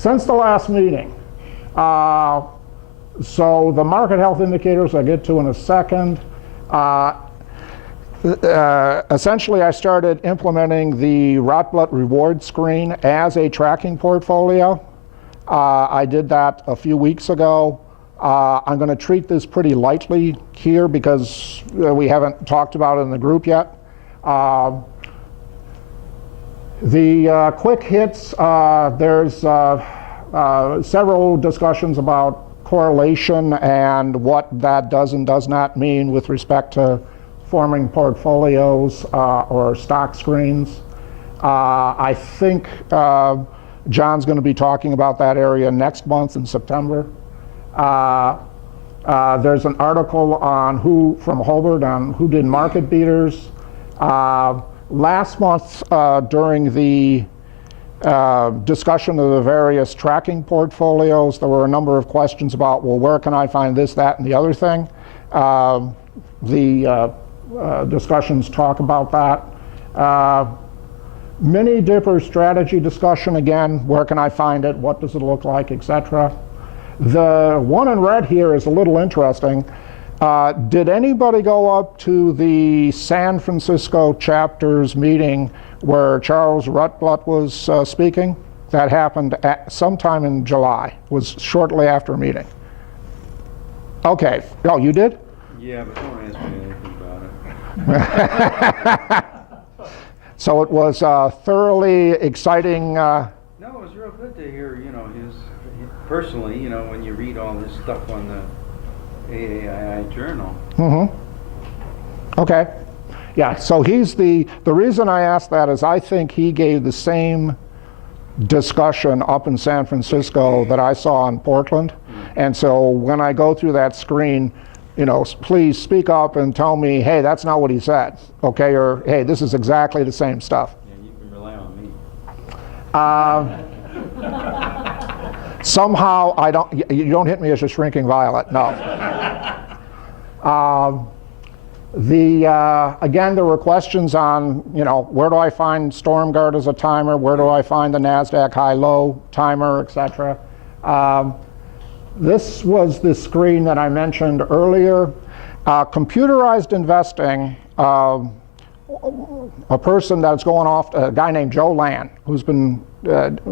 since the last meeting, so the market health indicators I'll get to in a second. Essentially, I started implementing the Rotblut reward screen as a tracking portfolio. I did that a few weeks ago. I'm going to treat this pretty lightly here because we haven't talked about it in the group yet. The quick hits, there's several discussions about correlation and what that does and does not mean with respect to forming portfolios or stock screens. I think John's going to be talking about that area next month in September. There's an article on from Hobart on who did market beaters. Last month, during the discussion of the various tracking portfolios, there were a number of questions about, well, where can I find this, that, and the other thing? The discussions talk about that. Mini Dipper strategy discussion, again, where can I find it, what does it look like, etc. The one in red here is a little interesting. Did anybody go up to the San Francisco chapter's meeting where Charles Rotblut was speaking? That happened sometime in July. It was shortly after a meeting. Okay. Oh, you did? Yeah, but don't ask me anything about it. So it was thoroughly exciting. No, it was real good to hear, his personally, when you read all this stuff on the AAII journal. Mm-hmm. Okay. Yeah, so he's the reason I asked that is I think he gave the same discussion up in San Francisco that I saw in Portland. And so when I go through that screen, please speak up and tell me, hey, that's not what he said, okay? Or, hey, this is exactly the same stuff. Yeah, you can rely on me. Somehow you don't hit me as a shrinking violet, no. Again, there were questions on, where do I find StormGuard as a timer? Where do I find the NASDAQ high-low timer, etc.? This was the screen that I mentioned earlier. Computerized investing, a person that's going off, a guy named Joe Land, who's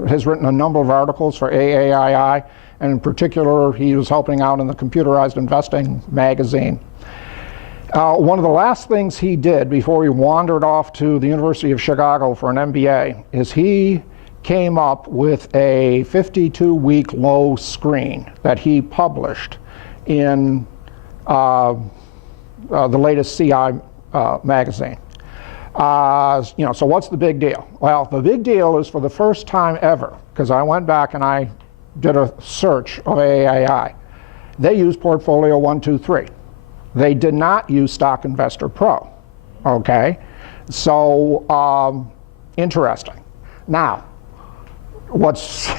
has written a number of articles for AAII, and in particular, he was helping out in the Computerized Investing magazine. One of the last things he did before he wandered off to the University of Chicago for an MBA is he came up with a 52-week low screen that he published in the latest CI magazine. So what's the big deal? Well, the big deal is for the first time ever, because I went back and I did a search of AAII. They use Portfolio 123. They did not use Stock Investor Pro, okay? So, interesting. Now, what's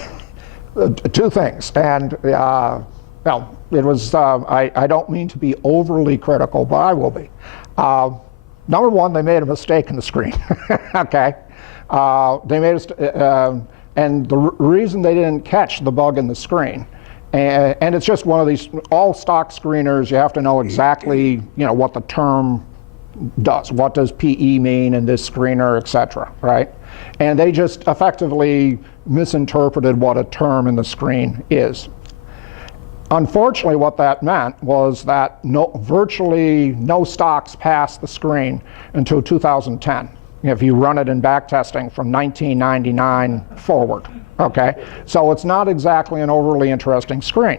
two things, and well, it was, I don't mean to be overly critical, but I will be. Number one, they made a mistake in the screen, okay? They made and the reason they didn't catch the bug in the screen, and it's just one of these, all stock screeners, you have to know exactly, what the term does. What does PE mean in this screener, et cetera, right? And they just effectively misinterpreted what a term in the screen is. Unfortunately, what that meant was that virtually no stocks passed the screen until 2010, if you run it in backtesting from 1999 forward, okay? So it's not exactly an overly interesting screen.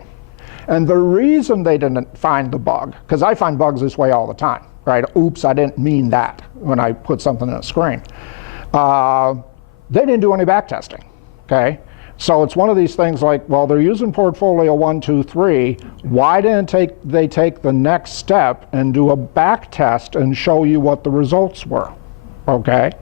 And the reason they didn't find the bug, because I find bugs this way all the time, right? Oops, I didn't mean that when I put something in a screen. They didn't do any backtesting, okay? So it's one of these things like, well, they're using Portfolio 123. Why didn't they take the next step and do a back test and show you what the results were, okay?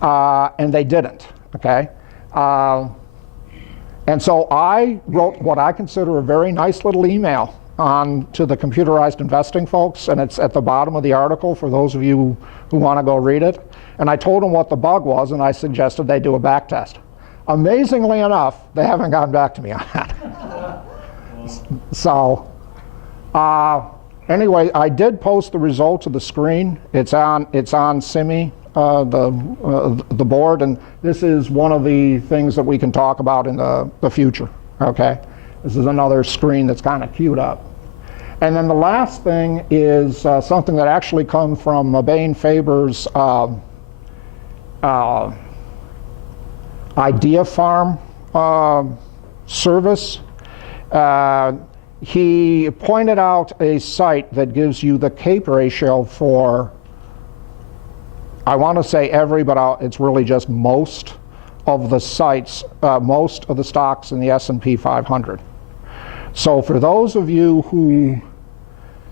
And they didn't, okay? And so I wrote what I consider a very nice little email to the Computerized Investing folks, and it's at the bottom of the article for those of you who want to go read it. And I told them what the bug was, and I suggested they do a back test. Amazingly enough, they haven't gotten back to me on that. So, anyway, I did post the results of the screen. It's on CIMI, the board, and this is one of the things that we can talk about in the future. Okay, this is another screen that's kind of queued up. And then the last thing is something that actually comes from Bain Faber's Idea Farm service. He pointed out a site that gives you the CAPE ratio for, I want to say every, but it's really just most of the sites, most of the stocks in the S&P 500. So for those of you who,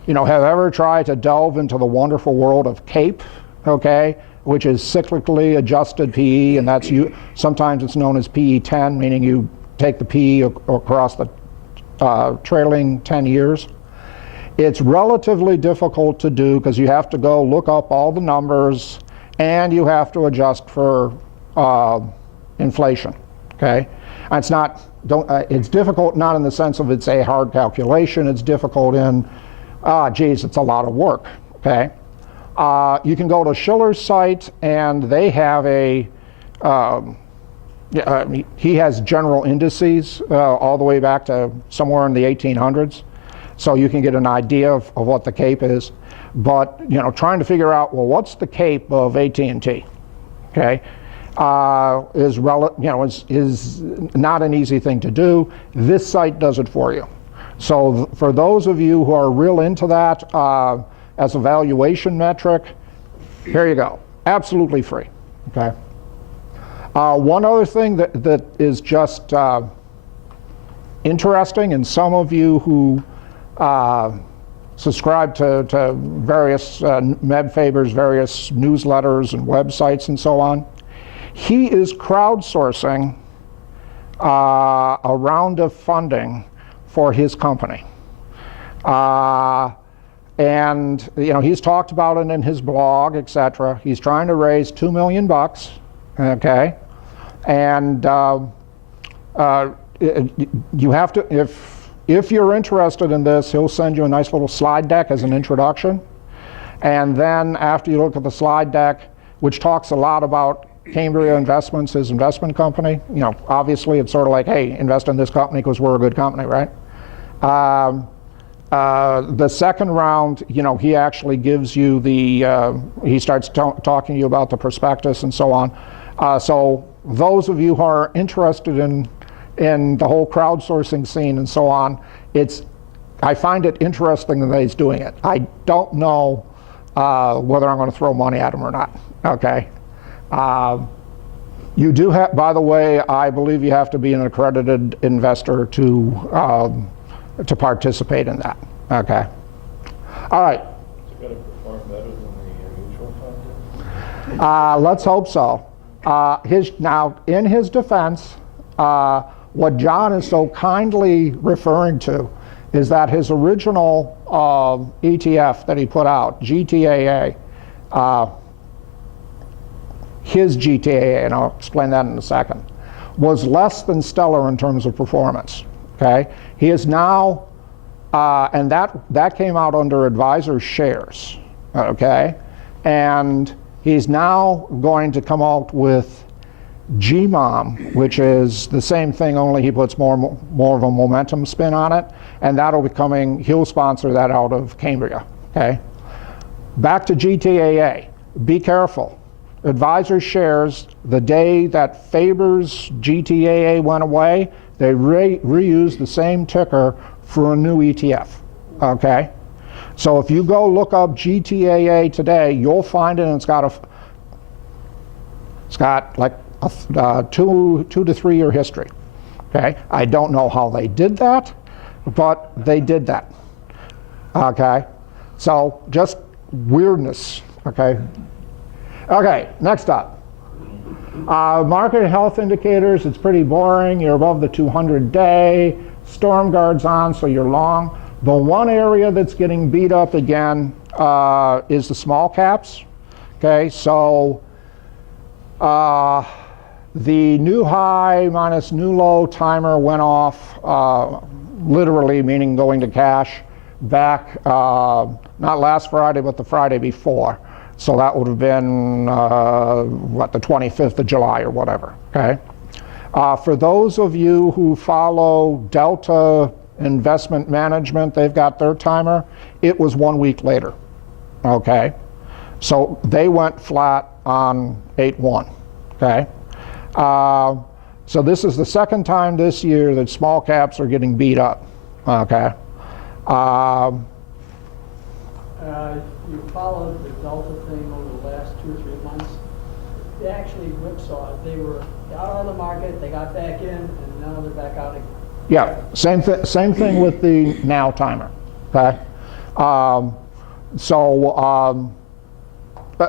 have ever tried to delve into the wonderful world of CAPE, okay, which is cyclically adjusted PE, and that's sometimes it's known as PE10, meaning you take the PE across the trailing 10 years. It's relatively difficult to do because you have to go look up all the numbers and you have to adjust for inflation, okay? And it's difficult not in the sense of it's a hard calculation, it's difficult in, geez, it's a lot of work, okay? You can go to Shiller's site and they have he has general indices all the way back to somewhere in the 1800s. So you can get an idea of what the CAPE is. But, trying to figure out, well, what's the CAPE of AT&T, okay, is not an easy thing to do. This site does it for you. So for those of you who are real into that as a valuation metric, here you go. Absolutely free, okay? One other thing that is just interesting, and some of you who subscribe to various Meb Faber's various newsletters and websites and so on, he is crowdsourcing a round of funding for his company. And he's talked about it in his blog, etc. He's trying to raise $2 million, okay? And you have to, if you're interested in this, he'll send you a nice little slide deck as an introduction. And then after you look at the slide deck, which talks a lot about Cambria Investments, his investment company, obviously it's sort of like, hey, invest in this company because we're a good company, right? The second round, he actually gives you he starts talking to you about the prospectus and so on. So those of you who are interested in the whole crowdsourcing scene and so on, I find it interesting that he's doing it. I don't know whether I'm going to throw money at him or not, okay? You do have, by the way, I believe you have to be an accredited investor to participate in that, okay? All right. Is it going to perform better than the mutual fund? Let's hope so. Now, in his defense, what John is so kindly referring to is that his original ETF that he put out, GTAA, his GTAA, and I'll explain that in a second, was less than stellar in terms of performance, okay? He is now, and that came out under advisor shares, okay? And he's now going to come out with GMOM, which is the same thing, only he puts more of a momentum spin on it, and he'll sponsor that out of Cambria, okay? Back to GTAA, be careful. Advisor shares, the day that Faber's GTAA went away, they reused the same ticker for a new ETF, okay? So if you go look up GTAA today, you'll find it, and it's got like a 2 to 3 year history, okay? I don't know how they did that, but they did that, okay? So just weirdness, okay? Okay, next up. Market health indicators, it's pretty boring. You're above the 200-day. Storm guard's on, so you're long. The one area that's getting beat up again is the small caps. Okay, so the new high minus new low timer went off, literally meaning going to cash, back not last Friday, but the Friday before. So that would have been, the 25th of July or whatever, okay? For those of you who follow Delta Investment Management, they've got their timer. It was 1 week later, okay? So they went flat on 8/1, okay? So this is the second time this year that small caps are getting beat up, okay? You followed the Delta thing over the last 2 or 3 months. They actually whipsawed. They were out on the market, they got back in, and now they're back out again. Yeah, same thing with the now timer, okay?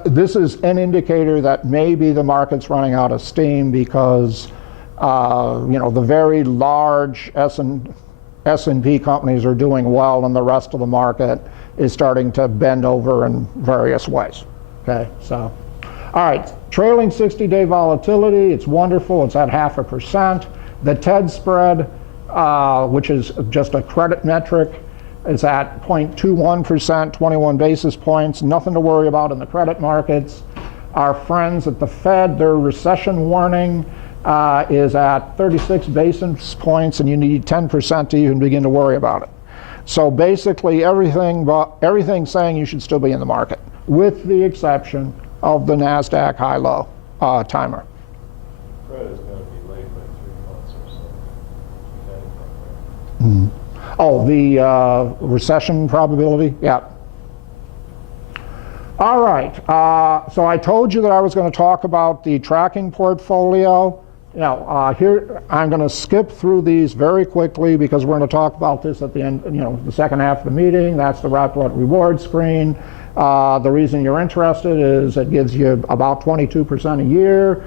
This is an indicator that maybe the market's running out of steam because the very large S&P companies are doing well and the rest of the market is starting to bend over in various ways, okay? So, all right, trailing 60-day volatility, it's wonderful, it's at 0.5%. The TED spread, which is just a credit metric, is at 0.21%, 21 basis points, nothing to worry about in the credit markets. Our friends at the Fed, their recession warning is at 36 basis points, and you need 10% to even begin to worry about it. So basically everything saying you should still be in the market, with the exception of the NASDAQ high-low timer. Fred is going to be late by 3 months or so. Mm. Oh, the recession probability? Yeah. All right. So I told you that I was going to talk about the tracking portfolio. Now, here I'm going to skip through these very quickly because we're going to talk about this at the end, the second half of the meeting. That's the Rapport reward screen. The reason you're interested is it gives you about 22% a year.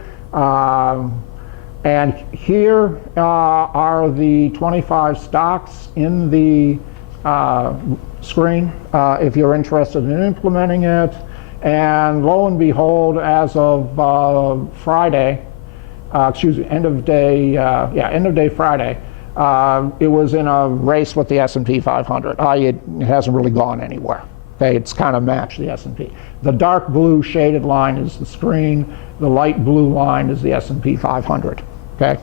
And here are the 25 stocks in the screen if you're interested in implementing it. And lo and behold, as of Friday, end of day Friday, it was in a race with the S&P 500. It hasn't really gone anywhere. Okay, it's kind of matched the S&P. The dark blue shaded line is the screen. The light blue line is the S&P 500. Okay.